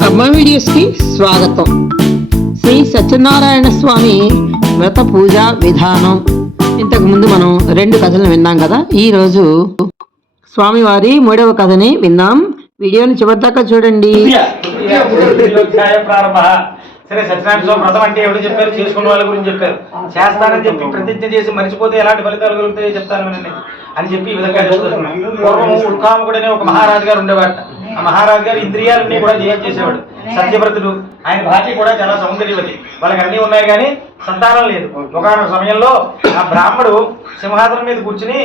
అమ్మ వీడియోస్కి స్వాగతం. శ్రీ సత్యనారాయణ స్వామి వ్రత పూజ విధానం. ఇంతకు ముందు మనం రెండు కథలను విన్నాం కదా ఈ రోజు స్వామివారి మూడవ కథని విన్నాం. వీడియోని చివరిదాకా చూడండి. సరే సత్యనారాయణ స్వామి వ్రతం అంటే ఎవరు చెప్పారు? చేసుకున్న వాళ్ళ గురించి చెప్పారు. చేస్తానని చెప్పి ప్రతిజ్ఞ చేసి మర్చిపోతే ఎలాంటి ఫలితాలు కలుగుతాయో చెప్తాను వినండి అని చెప్పి ఈ విధంగా చెప్తున్నారు. పూర్వం ఉల్కాముకుడు అనే ఒక మహారాజు గారు ఉండేవాట ఆ మహారాజు గారు ఇంద్రియాలన్నీ కూడా జయం చేసేవాడు. సత్యవ్రతుడు ఆయన భార్య కూడా చాలా సౌందర్యవతి. వాళ్ళకి అన్నీ ఉన్నాయి కానీ సంతానం లేదు. ఒకనొక సమయంలో ఆ బ్రాహ్మడు సింహాసనం మీద కూర్చుని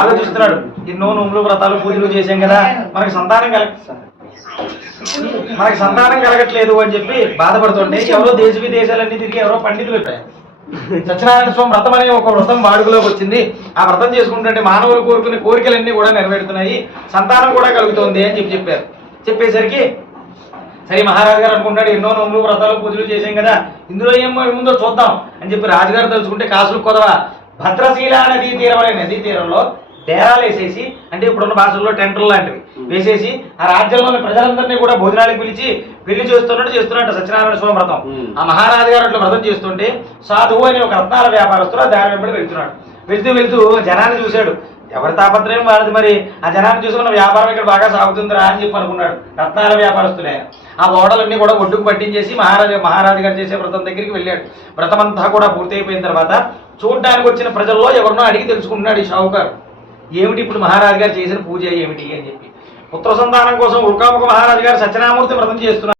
ఆలోచిస్తున్నాడు. ఎన్నో నోములు వ్రతాలు పూజలు చేశాం కదా మనకి సంతానం కల మనకి సంతానం కలగట్లేదు అని చెప్పి బాధపడుతుంటే ఎవరో దేశ విదేశాలన్నీ తిరిగి ఎవరో పండితులు చెప్పారు సత్యనారాయణ స్వామి వ్రతం అనే ఒక వ్రతం వాడుకలోకి వచ్చింది. ఆ వ్రతం చేసుకుంటుంటే మానవులు కోరుకునే కోరికలన్నీ కూడా నెరవేరుతున్నాయి. సంతానం కూడా కలుగుతోంది అని చెప్పి చెప్పారు. చెప్పేసరికి సరే మహారాజు గారు అనుకుంటాడు ఎన్నో నోములు వ్రతాలు పూజలు చేసాం కదా ఇందులో ఏం ఏముందో చూద్దాం అని చెప్పి రాజుగారు తలుచుకుంటే కాసులు కొదవ భద్రశీల నదీ తీరం అనే నదీ తీరంలో డేరాలు వేసేసి అంటే ఇప్పుడున్న భాషల్లో టెంటర్లు లాంటివి వేసేసి ఆ రాజ్యంలోని ప్రజలందరినీ కూడా భోజనాలకు పిలిచి పెళ్ళి చేస్తున్నట్టు చేస్తున్నట్టు సత్యనారాయణ స్వామి వ్రతం. ఆ మహారాజు గారు అట్లా వ్రతం చేస్తుంటే సాధువు అనే ఒక రత్నాల వ్యాపారస్తుడు ఆ దారి వెంబడి వెళ్తున్నాడు. వెళ్తూ వెళ్తూ జనాన్ని చూశాడు. ఎవరి తాపత్రయం వాడిది మరి? ఆ జనాన్ని చూసి మన వ్యాపారం ఇక్కడ బాగా సాగుతుందిరా అని చెప్పి అనుకున్నాడు. రత్నాల వ్యాపారస్తులే. ఆ ఓడలన్నీ కూడా ఒడ్డుకు పట్టించేసి మహారాజు మహారాజు గారు చేసే వ్రతం దగ్గరికి వెళ్ళాడు. వ్రతం అంతా కూడా పూర్తయిపోయిన తర్వాత చూడడానికి వచ్చిన ప్రజల్లో ఎవరినో అడిగి తెలుసుకుంటున్నాడు ఈ షావుకారు. ఏమిటి ఇప్పుడు మహారాజు గారు చేసిన పూజ ఏమిటి అని చెప్పి. పుత్ర సంతానం కోసం ఉల్కాముఖ మహారాజు గారు సత్యనామూర్తి వ్రతం చేస్తున్నారు.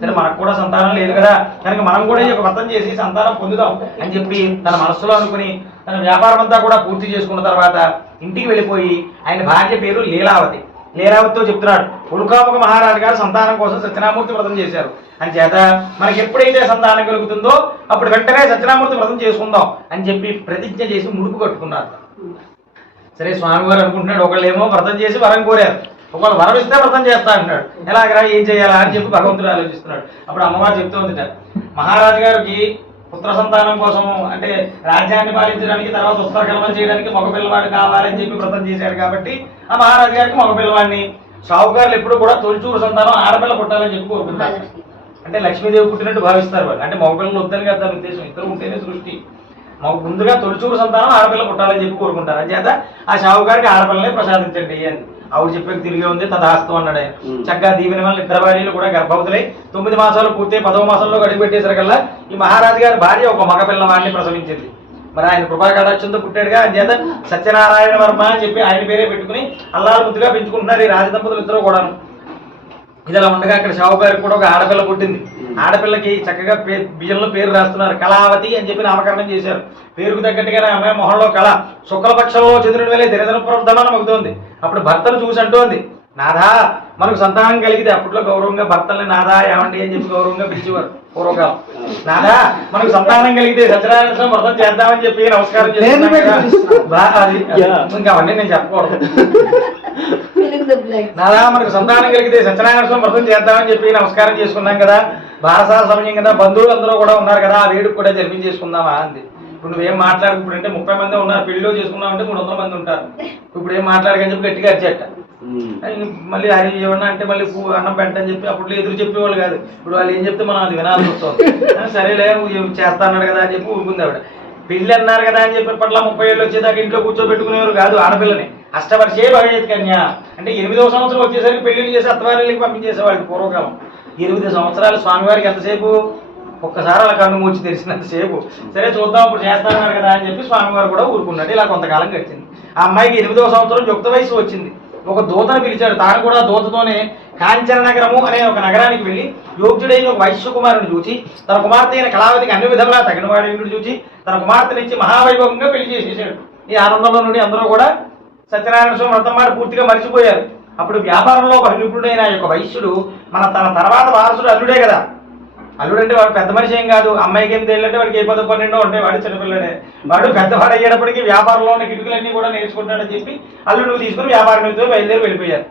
సరే మనకు కూడా సంతానం లేదు కదా. కనుక మనం కూడా ఈ వ్రతం చేసి సంతానం పొందుదాం అని చెప్పి తన మనస్సులో అనుకుని తన వ్యాపారం అంతా కూడా పూర్తి చేసుకున్న తర్వాత ఇంటికి వెళ్ళిపోయి ఆయన భార్య పేరు లీలావతి. లీలావతితో చెప్తున్నాడు ఉల్కాముఖ మహారాజు గారు సంతానం కోసం సత్యనామూర్తి వ్రతం చేశారు. అని చేత మనకి ఎప్పుడైతే సంతానం కలుగుతుందో అప్పుడు వెంటనే సత్యనామూర్తి వ్రతం చేసుకుందాం అని చెప్పి ప్రతిజ్ఞ చేసి ముడుపు కట్టుకున్నారు. సరే స్వామివారు అనుకుంటున్నాడు ఒకళ్ళేమో వ్రతం చేసి వరం కోరారు. ఒకళ్ళు వరం ఇస్తే వ్రతం చేస్తా అంటున్నాడు. ఎలాగరా ఏం చేయాలా అని చెప్పి భగవంతుడు ఆలోచిస్తున్నాడు. అప్పుడు అమ్మవారు చెప్తూ ఉంది మహారాజు గారికి పుత్ర సంతానం కోసం అంటే రాజ్యాన్ని పాలించడానికి తర్వాత ఉత్తర కలమం చేయడానికి మగ పిల్లవాడు కావాలని చెప్పి వ్రతం చేశాడు కాబట్టి ఆ మహారాజు గారికి మగ పిల్లవాడిని షావుకారులు ఎప్పుడు కూడా తొలిచూరు సంతానం ఆడపిల్ల పుట్టాలని చెప్పి కోరుకుంటారు. అంటే లక్ష్మీదేవి పుట్టినట్టు భావిస్తారు వాళ్ళు. అంటే మగ పిల్లలు వద్దని కదా ఉద్దేశం. ఇద్దరు ఉంటేనే సృష్టి. మాకు ముందుగా తొలిచూరు సంతానం ఆడపిల్ల పుట్టాలని చెప్పి కోరుకుంటారు. అంచేత ఆ షావుకారికి ఆడపిల్లనే ప్రసాదించండి అని. ఆవిడ చెప్పే తిరిగి ఉంది తదాస్తం అన్నాడు ఆయన. చక్కగా దీవెన వల్ల ఇద్దరు భార్యలు కూడా గర్భవతులై తొమ్మిది మాసాలు పూర్తి పదవ మాసంలో అడుగు పెట్టేసరికల్లా ఈ మహారాజు గారి భార్య ఒక మగ పిల్లవాడిని ప్రసవించింది. మరి ఆయన కృపా కటాక్షంతో పుట్టాడుగా. అంచేత సత్యనారాయణ వర్మ అని చెప్పి ఆయన పేరే పెట్టుకుని అల్లారు ముద్దుగా పెంచుకుంటున్నారు ఈ రాజదంపతులు ఇద్దరు కూడాను. ఇదిలా ఉండగా అక్కడ షావుకారికి కూడా ఒక ఆడపిల్ల పుట్టింది. ఆడపిల్లకి చక్కగా బియ్యంలో పేరు రాస్తున్నారు. కళావతి అని చెప్పి నామకరణం చేశారు. పేరుకు తగ్గట్టుగానే అమ్మాయి మొహంలో కళ. శుక్లపక్షంలో చంద్రుడి వేలే దినదిన ప్రవర్ధమానం అవుతోంది అప్పుడు భర్తను చూసి అంటోంది నాథా మనకు సంతానం కలిగితే అప్పట్లో గౌరవంగా భర్తల్ని నాదా ఏమండి? అని చెప్పి గౌరవంగా పిలిచేవారు పూర్వకాలం. నాదా మనకు సంతానం కలిగితే సత్యనారాయణ వ్రతం చేద్దామని చెప్పి నమస్కారం చేస్తున్నాం. కదా. బా- అది ఇంకా అవన్నీ నేను చెప్పకూడదు. నాదా మనకు సంతానం కలిగితే సత్యనారాయణ వ్రతం చేద్దామని చెప్పి నమస్కారం చేసుకున్నాం కదా. బారసాల సమయం కదా బంధువులందరూ కూడా ఉన్నారు కదా ఆ వేడుకు కూడా జరిపించేసుకుందామా అంది. ఇప్పుడు నువ్వేం మాట్లాడకు ఇప్పుడు అంటే ముప్పై మంది ఉన్నారు పెళ్ళిలో చేసుకున్నావు అంటే మూడు వందల మంది ఉంటారు. ఇప్పుడు ఏం మాట్లాడకని చెప్పి గట్టిగా అరిచేట. మళ్ళీ హరి ఏమన్నా అంటే మళ్ళీ అన్నం పెట్టని చెప్పి అప్పుడు ఎదురు చెప్పేవాళ్ళు కాదు. ఇప్పుడు వాళ్ళు ఏం చెప్తే మనం అది వినాల్సి వస్తుంది. సరేలే నువ్వు చేస్తా అన్నాడు కదా అని చెప్పి ఊరుకుంది ఆవిడ. పెళ్ళి అన్నారు కదా అని చెప్పి పట్ల ముప్పై ఏళ్ళు వచ్చేదాకా ఇంట్లో కూర్చోబెట్టుకునేవారు కాదు ఆడపిల్లని. అష్టవర్షే భగవత్ కన్య అంటే ఎనిమిదవ సంవత్సరం వచ్చేసరికి పెళ్ళిళ్ళు చేసి అత్తవారికి పంపించేసేవాళ్ళు పూర్వకాలం. ఎనిమిది సంవత్సరాలు స్వామివారికి ఎంతసేపు? ఒక్కసారి అలా కన్ను మూచి తెరిచినంతసేపు సరే చూద్దాం ఇప్పుడు చేస్తానన్నారు కదా అని చెప్పి స్వామివారు కూడా ఊరుకున్నాడు. ఇలా కొంతకాలం గడిచింది. ఆ అమ్మాయికి ఎనిమిదవ సంవత్సరం యుక్త వయసు వచ్చింది. ఒక దూతను పిలిచాడు. తాను కూడా దూతతోనే కాంచన నగరము అనే ఒక నగరానికి వెళ్ళి యోగ్యుడైన ఒక వైశ్య కుమారుని చూచి తన కుమార్తె అయిన కళావతికి అన్ని విధంగా తగిన వాడిని చూచి తన కుమార్తెనిచ్చి మహావైభవంగా పెళ్ళి చేసేసాడు. ఈ ఆనందంలో నుండి అందరూ కూడా సత్యనారాయణ స్వామి వ్రతం మాట పూర్తిగా మర్చిపోయారు. అప్పుడు వ్యాపారంలో ఒక నిపుణుడైన యొక్క వైశ్యుడు మన తన తర్వాత వారసుడు అల్లుడే కదా. అల్లుడంటే వాడు పెద్ద మనిషి ఏం కాదు. అమ్మాయికి ఏం తెలియంటే వాడికి ఏ పదో పన్నెండో ఉంటాయి. వాడు చిన్నపిల్లడే. వాడు పెద్దవాడు అయ్యేటప్పటికీ వ్యాపారంలో ఉన్న కిటుకులన్నీ కూడా నేర్చుకుంటాడని చెప్పి అల్లుడు తీసుకుని వ్యాపారం మీద బయలుదేరి వెళ్ళిపోయారు.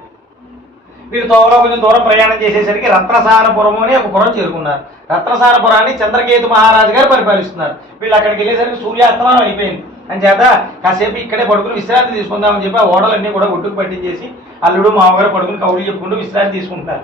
వీరు తోవలో కొంచెం దూరం ప్రయాణం చేసేసరికి రత్నసారపురం అని ఒక పురం చేరుకున్నారు. రత్నసారపురాన్ని చంద్రకేతు మహారాజు గారు పరిపాలిస్తున్నారు. వీళ్ళు అక్కడికి వెళ్ళేసరికి సూర్యాస్తమానం అయిపోయింది. అని చేత కాసేపు ఇక్కడే పడుకుని విశ్రాంతి తీసుకుందామని చెప్పి ఆ ఓడలన్నీ కూడా ఒడ్డుకు పట్టించేసి అల్లుడు మామగారు పడుకుని కౌలు చెప్పుకుంటూ విశ్రాంతి తీసుకుంటున్నారు.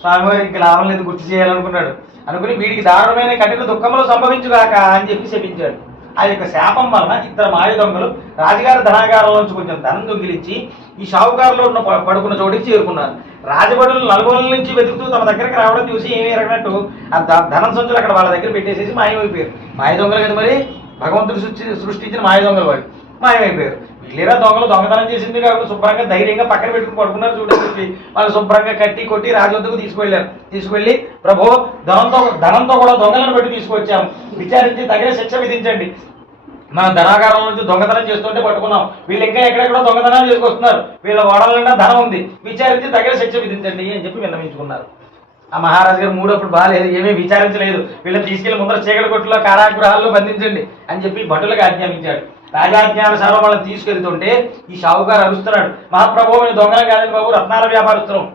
స్వామివారికి ఇంక లాభం లేదు గుర్తు చేయాలనుకున్నాడు. అనుకుని వీడికి దారుణమైన కఠిన దుఃఖంలో సంభవించుగాక అని చెప్పి శపించాడు. ఆ యొక్క శాపం వలన ఇద్దరు మాయ దొంగలు రాజుగారి ధనాగారంలోంచి కొంచెం ధనం దొంగిలించి ఈ షావుకారులో ఉన్న పడుకున్న చోటికి చేరుకున్నారు. రాజబడులు నలుగుల నుంచి వెతుకుతూ తమ దగ్గరికి రావడం చూసి ఏమీ ఎరగనట్టు ఆ ధనం సంచులు అక్కడ వాళ్ళ దగ్గర పెట్టేసేసి మాయమైపోయారు. మాయ దొంగలు కదా మరి? భగవంతుడు సృష్టి సృష్టించిన మాయ దొంగలు వాడు మాయమైపోయారు. వీళ్ళేరా దొంగలు దొంగతనం చేసింది కాబట్టి శుభ్రంగా ధైర్యంగా పక్కన పెట్టుకుని పడుకున్నారు చూడండి వాళ్ళు శుభ్రంగా కట్టి కొట్టి రాజవద్దకు తీసుకువెళ్ళారు. తీసుకువెళ్ళి ప్రభు ధనంతో ధనంతో కూడా దొంగలను పెట్టి తీసుకొచ్చాము విచారించి తగిన శిక్ష విధించండి. మన ధనాగారం నుంచి దొంగతనం చేస్తుంటే పట్టుకున్నాం. వీళ్ళు ఇంకా ఎక్కడెక్కడ దొంగతనాలు చేసుకొస్తున్నారు. వీళ్ళ ఓడలన్నా ధనం ఉంది. విచారించి తగిన శిక్ష విధించండి అని చెప్పి విన్నవించుకున్నారు. ఆ మహారాజు గారు మూడప్పుడు బాగాలేదు ఏమీ విచారించలేదు. వీళ్ళని తీసుకెళ్ళి ముందర చీకటి కొట్టులో కారాగృహాల్లో బంధించండి అని చెప్పి భటులకు ఆజ్ఞాపించాడు. రాజాజ్ఞానుసారం వాళ్ళని తీసుకెళ్తుంటే ఈ షావుకారు అరుస్తున్నాడు మహాప్రభు మేము దొంగలం కాదండి బాబు రత్నాల వ్యాపారస్తున్నాం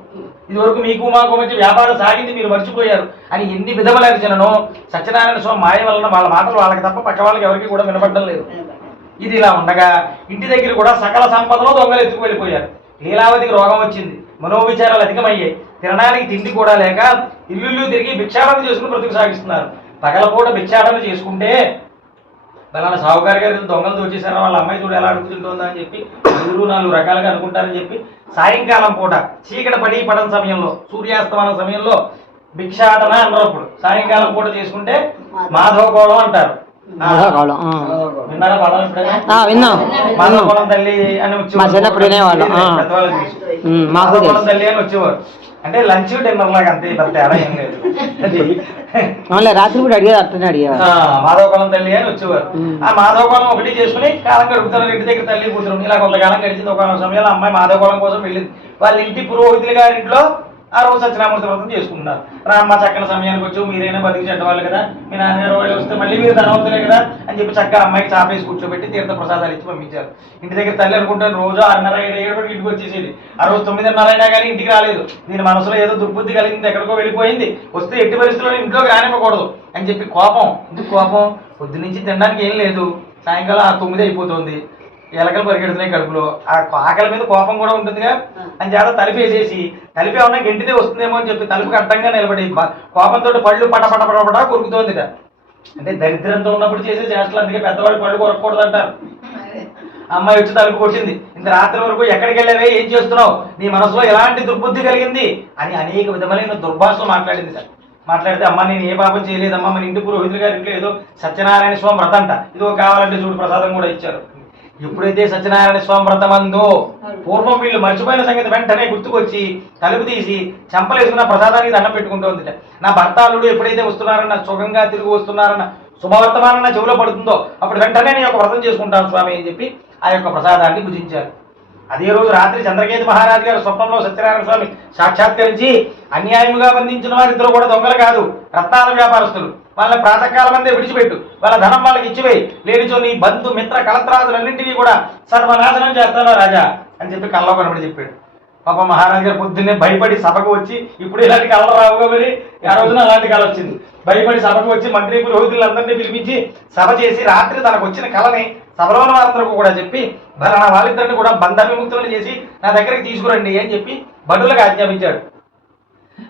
ఇది వరకు మీకు మాకు మధ్య వ్యాపారం సాగింది మీరు మర్చిపోయారు అని ఎన్ని విధముల అర్చనను సత్యనారాయణ స్వామి మాయ వలన వాళ్ళ మాటలు వాళ్ళకి తప్ప పక్క వాళ్ళకి ఎవరికి కూడా వినపడడం లేదు. ఇది ఇలా ఉండగా ఇంటి దగ్గర కూడా సకల సంపదలో దొంగలు ఎత్తుకు వెళ్ళిపోయారు. లీలావతికి రోగం వచ్చింది. మనోవిచారాలు అధికమయ్యాయి తినడానికి తిండి కూడా లేక ఇల్లు తిరిగి భిక్షాటన చేసుకుని బ్రతుకు సాగిస్తున్నారు పగలపూట భిక్షాటన చేసుకుంటే బలానా సావుకారు గారు దొంగలు దోచేశారు వాళ్ళ అమ్మాయి చూడు ఎలా అడుగుతుంటుందా అని చెప్పి నలుగురు నాలుగు రకాలుగా అనుకుంటారని చెప్పి సాయంకాలం పూట చీకటి పడి పడని సమయంలో సూర్యాస్తమాన సమయంలో భిక్షాటన అన్నారు సాయంకాలం పూట చేసుకుంటే మాధవకోళం అంటారు. విన్నాం. విన్నాం. కులం వచ్చి మా చిన్నప్పుడు వినేవాళ్ళం, మాకు అంటే లంచ్ డిన్నర్ లాగా అంతే తేడా ఏం లేదు. రాత్రి కూడా అడిగేది అట్లనే అడిగేవారు మాధవకులం తల్లి అని వచ్చేవారు. ఆ మాధవకులం ఒకటి చేసుకుని కాలం గడుపుతారు ఇంటి దగ్గర తల్లి కూతురు. ఇలా కొంతకాలం గడిచింది ఒక సమయంలో అమ్మాయి మాధవకులం కోసం వెళ్ళింది. వాళ్ళ ఇంటి పురోహితులు గారింట్లో ఆ రోజు సత్యనామూర్తి వ్రతం చేసుకుంటున్నారు. రామ్మ చక్కని సమయానికి వచ్చి మీరైనా బతికి చెడ్డవాళ్ళు కదా. మీ నాన్నగారు వాళ్ళు వస్తే మళ్ళీ మీరు ధనవంతులే కదా అని చెప్పి చక్కగా అమ్మాయికి చాపేసి కూర్చోబెట్టి తీర్థ ప్రసాదాలు ఇచ్చి పంపించారు. ఇంటి దగ్గర తల్లి అనుకుంటాను రోజు ఆరున్నర ఏడు ఏడు ఇంటికి వచ్చేసేది. ఆ రోజు తొమ్మిదిన్నర అయినా కానీ ఇంటికి రాలేదు. దీని మనసులో ఏదో దుర్బుద్ధి కలిగింది ఎక్కడికో వెళ్ళిపోయింది. వస్తే ఎట్టి పరిస్థితుల్లో ఇంట్లోకి రానివ్వకూడదు అని చెప్పి కోపం. ఎందుకు కోపం? పొద్దు నుంచి తినడానికి ఏం లేదు. సాయంకాలం ఆ తొమ్మిది అయిపోతుంది. ఎలకలు పరిగెడుతున్నాయి కడుపులో. ఆ ఆకలి మీద కోపం కూడా ఉంటుందిగా. అని చేత తలిపేసేసి తలిపి ఏమన్నా గెంటితే వస్తుందేమో అని చెప్పి తలుపుకి అడ్డంగా నిలబడి కోపంతో పళ్ళు పట పట పట పట కొరుకుతోందిట. అంటే దరిద్రంతో ఉన్నప్పుడు చేసే చేష్టలు అందుకే పెద్దవాళ్ళు పళ్ళు కొరకూడదు అంటారు అమ్మాయి వచ్చి తలుపు కొట్టింది. ఇంత రాత్రి వరకు ఎక్కడికి వెళ్ళావే? ఏం చేస్తున్నావు? నీ మనసులో ఎలాంటి దుర్బుద్ధి కలిగింది? అని అనేక విధమైన దుర్భాషలు మాట్లాడింది సార్. మాట్లాడితే అమ్మ నేను ఏ పాపం చేయలేదమ్మా మన ఇంటి పురోహితులు గారి ఇంట్లో ఏదో సత్యనారాయణ స్వామి వ్రతం అంట ఇదిగో కావాలంటే చూడు ప్రసాదం కూడా ఇచ్చారు. ఎప్పుడైతే సత్యనారాయణ స్వామి వ్రతం అందో పూర్వం వీళ్ళు మర్చిపోయిన సంగతి వెంటనే గుర్తుకొచ్చి తలుపు తీసి చంపలేసుకున్న ప్రసాదానికి దండం పెట్టుకుంటోందిట నా భర్త అల్లుడు ఎప్పుడైతే వస్తున్నారన్న సుఖంగా తిరిగి వస్తున్నారన్న శుభవర్తమానం నా చెవిలో పడుతుందో అప్పుడు వెంటనే నేను ఒక వ్రతం చేసుకుంటాను స్వామి అని చెప్పి ఆ యొక్క ప్రసాదాన్ని భుజించారు. అదే రోజు రాత్రి చంద్రకేతు మహారాజు గారు స్వప్నంలో సత్యనారాయణ స్వామి సాక్షాత్కరించి అన్యాయముగా బంధించిన వారిద్దరూ కూడా దొంగలు కాదు రత్నాల వ్యాపారస్తులు. వాళ్ళ ప్రాతకాలం అందే విడిచిపెట్టు. వాళ్ళ ధనం వాళ్ళకి ఇచ్చివేయి లేనిచో నీ బంధు మిత్ర కలత్రాదులన్నింటినీ కూడా సర్వనాశనం చేస్తాను రాజా? అని చెప్పి కల్లో కనబడి చెప్పాడు. పాప మహారాజు గారు పొద్దున్నే భయపడి సభకు వచ్చి ఇప్పుడు ఇలాంటి కళ రావుగా మరి ఆ రోజున అలాంటి కళ వచ్చింది. భయపడి సభకు వచ్చి మంత్రి పురోహితులందరినీ పిలిపించి సభ చేసి రాత్రి తనకు వచ్చిన కళని సభలో ఉన్న వారందరికీ కూడా చెప్పి మరి నా వాళ్ళిద్దరిని కూడా బంధ విముక్తులను చేసి నా దగ్గరికి తీసుకురండి అని చెప్పి భటులకు ఆజ్ఞాపించాడు.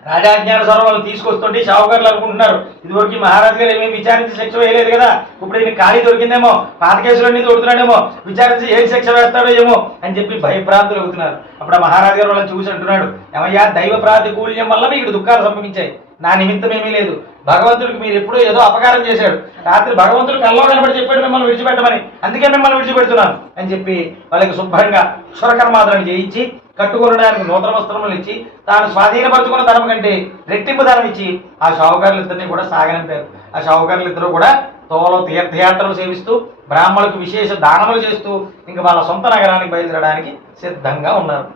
రాజాజ్ఞానుసారం వాళ్ళు తీసుకొస్తుంటే షావుకారులు అనుకుంటున్నారు. ఇదివరకు మహారాజు గారు ఏమేమి విచారించి శిక్ష వేయలేదు కదా? ఇప్పుడు ఈయన ఖాళీ దొరికిందేమో? పాత కేసులన్నీ దొరుకుతున్నాడేమో? విచారించి ఏం శిక్ష వేస్తాడో ఏమో అని చెప్పి భయప్రాంతులు అవుతున్నారు. అప్పుడు ఆ మహారాజు గారు వాళ్ళని చూసి అంటున్నాడు ఏమయ్యా దైవ ప్రాతికూల్యం వల్ల మీకు దుఃఖాలు సంభవించాయి. నా నిమిత్తం ఏమీ లేదు. భగవంతుడికి మీరు ఎప్పుడూ ఏదో అపకారం చేశాడు రాత్రి భగవంతుడు కల్లో కనబడి చెప్పాడు మిమ్మల్ని విడిచిపెట్టమని. అందుకే మిమ్మల్ని విడిచిపెడుతున్నాను. అని చెప్పి వాళ్ళకి శుభ్రంగా క్షురకర్మాదనం చేయించి కట్టుకొనడానికి నూతన వస్త్రములు ఇచ్చి తాను స్వాధీనపరచుకున్న ధనం కంటే రెట్టింపు ధనం ఇచ్చి ఆ షావుకారులు ఇద్దరిని కూడా సాగనంపారు ఆ షావుకారులు ఇద్దరు కూడా తోలో తీర్థయాత్రలు సేవిస్తూ బ్రాహ్మణులకు విశేష దానములు చేస్తూ ఇంకా వాళ్ళ సొంత నగరానికి బయలుదేరడానికి సిద్ధంగా ఉన్నారు.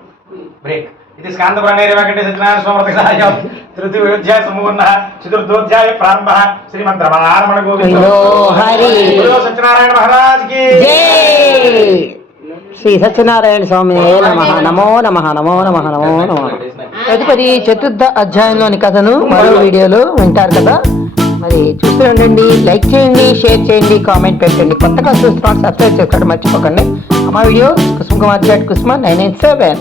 బ్రేక్. ఇది స్కాంత ప్రణేరి వెంకటేశ్వర సత్యనారాయణ స్వామి తృతీయోధ్యాయ సమూర్ణ చతుర్థోధ్యాయ ప్రారంభ శ్రీమంత్ రమణారమణ గోవిందో. హరి. సత్యనారాయణ మహారాజ్కి. శ్రీ సత్యనారాయణ స్వామి. నమ నమో నమ నమో నమ నమో నమ. తదుపరి చతుర్థ అధ్యాయంలోని కథను మరో వీడియోలో వింటారు కదా. మరి చూస్తూ ఉండండి లైక్ చేయండి షేర్ చేయండి కామెంట్ పెట్టండి. కొత్తగా చూస్తున్నాం సబ్స్క్రైబ్ చేసుకోవడం మర్చిపోకండి. మా video Kusuma Kumar Jat Kusuma nine nine seven.